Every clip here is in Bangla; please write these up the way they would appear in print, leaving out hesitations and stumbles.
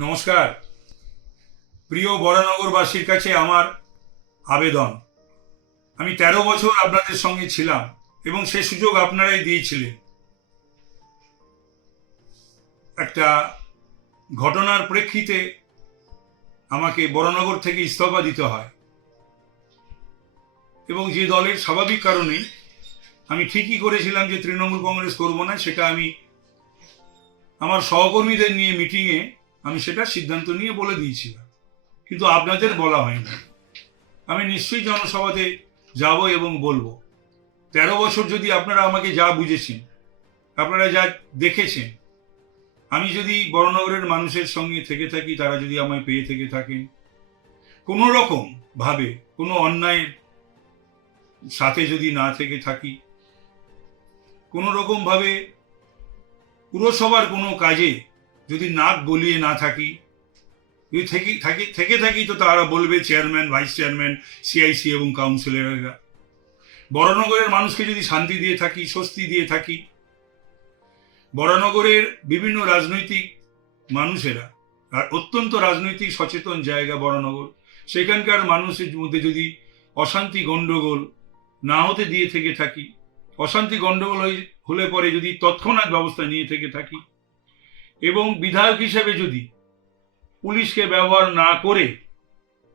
নমস্কার। প্রিয় বরানগরবাসীর কাছে আমার আবেদন, আমি ১৩ বছর আপনাদের সঙ্গে ছিলাম এবং সে সুযোগ আপনারাই দিয়েছিলেন। একটা ঘটনার প্রেক্ষিতে আমাকে বরানগর থেকে ইস্তফা দিতে হয় এবং যে দলের স্বাভাবিক কারণে আমি ঠিকই করেছিলাম যে তৃণমূল কংগ্রেস করব না, সেটা আমি আমার সহকর্মীদের নিয়ে মিটিংয়ে আমি সেটা সিদ্ধান্ত নিয়ে বলে দিয়েছিলাম, কিন্তু আপনাদের বলা হয়নি। আমি নিশ্চয়ই জনসভাতে যাব এবং বলবো। ১৩ বছর যদি আপনারা আমাকে যা বুঝেছেন, আপনারা যা দেখেছেন, আমি যদি বরানগরের মানুষের সঙ্গে থেকে থাকি, তারা যদি আমায় পেয়ে থেকে থাকেন, কোনো রকম ভাবে কোনো অন্যায়ের সাথে যদি না থেকে থাকি, কোনো রকম ভাবে পুরসভার কোনো কাজে যদি নাক গলিয়ে না থাকি, যদি থেকে থাকি তো তারা বলবে চেয়ারম্যান, ভাইস চেয়ারম্যান, সিআইসি এবং কাউন্সিলররা। বরানগরের মানুষকে যদি শান্তি দিয়ে থাকি, স্বস্তি দিয়ে থাকি, বরানগরের বিভিন্ন রাজনৈতিক মানুষেরা, আর অত্যন্ত রাজনৈতিক সচেতন জায়গা বরানগর, সেখানকার মানুষের মধ্যে যদি অশান্তি গণ্ডগোল না হতে দিয়ে থেকে থাকি, অশান্তি গণ্ডগোল হলে পরে যদি তৎক্ষণাৎ ব্যবস্থা নিয়ে থেকে থাকি, এবং বিধায়ক হিসেবে যদি পুলিশকে ব্যবহার না করে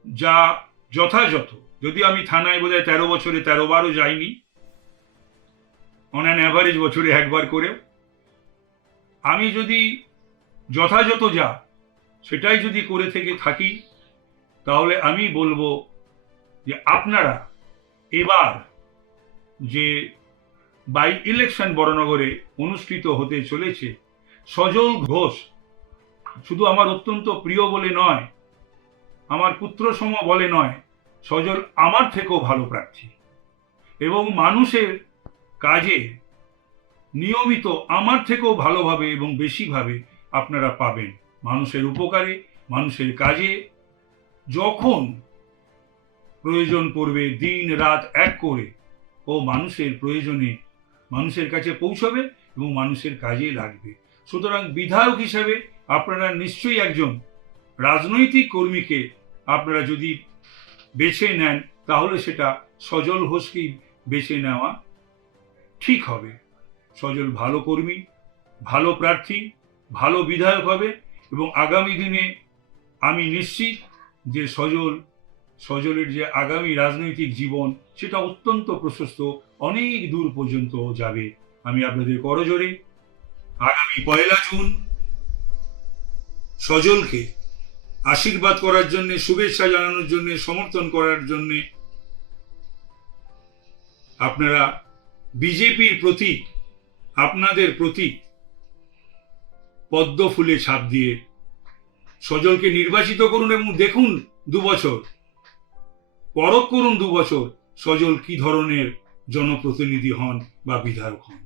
যা যথাযথ, যদি আমি থানায় বোধহয় ১৩ বছরে ১৩ বারও যাইনি, অন অ্যান অ্যাভারেজ বছরে একবার করেও, আমি যদি যথাযথ যা সেটাই যদি করে থেকে থাকি, তাহলে আমি বলবো যে আপনারা এবার যে বাই ইলেকশন বরানগরে অনুষ্ঠিত হতে চলেছে, সজল ঘোষ শুধু আমার অত্যন্ত প্রিয় বলে নয়, আমার পুত্রসম বলে নয়, সজল আমার থেকেও ভালো প্রার্থী এবং মানুষের কাজে নিয়মিত আমার থেকেও ভালোভাবে এবং বেশিভাবে আপনারা পাবেন। মানুষের উপকারে, মানুষের কাজে যখন প্রয়োজন পড়বে দিন রাত এক করে ও মানুষের প্রয়োজনে মানুষের কাছে পৌঁছবে এবং মানুষের কাজে লাগবে। সুতরাং বিধায়ক হিসাবে আপনারা নিশ্চয়ই একজন রাজনৈতিক কর্মীকে আপনারা যদি বেছে নেন, তাহলে সেটা সজল ঘোষকেই বেছে নেওয়া ঠিক হবে। সজল ভালো কর্মী, ভালো প্রার্থী, ভালো বিধায়ক হবে এবং আগামী দিনে আমি নিশ্চিত যে সজলের যে আগামী রাজনৈতিক জীবন, সেটা অত্যন্ত প্রশস্ত, অনেক দূর পর্যন্ত যাবে। আমি আপনাদের করজোড়ে আগামী ১ জুন সজলকে আশীর্বাদ করার জন্য, শুভেচ্ছা জানানোর জন্য, সমর্থন করার জন্য আপনারা বিজেপির প্রতীক, আপনাদের প্রতীক পদ্ম ফুলে ছাপ দিয়ে সজলকে নির্বাচিত করুন এবং দেখুন ২ বছর পরখ করুন, ২ বছর সজল কি ধরনের জনপ্রতিনিধি হন বা বিধায়ক হন।